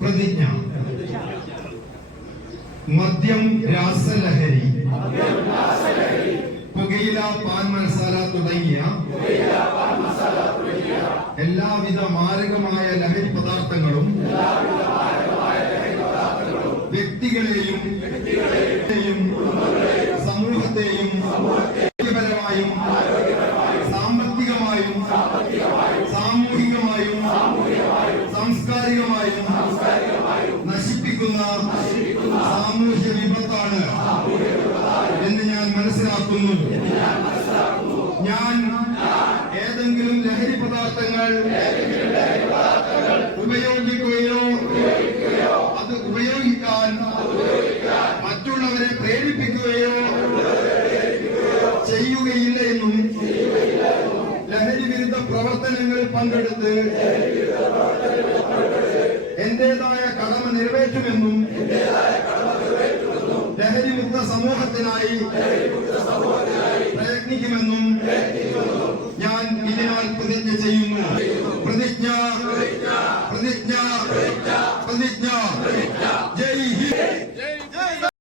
പ്രതിജ്ഞ. മദ്യം, രാസലഹരി, പുകയില, പാൻ മസാല തുടങ്ങിയ എല്ലാവിധ മാരകമായ ലഹരി പദാർത്ഥങ്ങളും വ്യക്തികളെയും സമൂഹത്തെയും ആരോഗ്യപരമായും സാമ്പത്തികമായും സാമൂഹികമായും സാംസ്കാരികമായും നശിപ്പിക്കുന്ന സാമൂഹ്യ വിപത്താണ് എന്ന് ഞാൻ മനസ്സിലാക്കുന്നു. ഞാൻ ഏതെങ്കിലും ലഹരി പദാർത്ഥങ്ങൾ ഉപയോഗിക്കുകയോ അത് ഉപയോഗിക്കാൻ മറ്റുള്ളവരെ പ്രേരിപ്പിക്കുകയോ ചെയ്യുകയില്ല എന്നും ലഹരി വിരുദ്ധ പ്രവർത്തനങ്ങളിൽ പങ്കെടുത്ത് എന്റേതായ കടമ നിറവേറ്റുമെന്നും ലഹരിമുക്ത സമൂഹത്തിനായി പ്രയത്നിക്കുമെന്നും ഞാൻ ഇതിനാൽ പ്രതിജ്ഞ ചെയ്യുന്നു. പ്രതിജ്ഞ.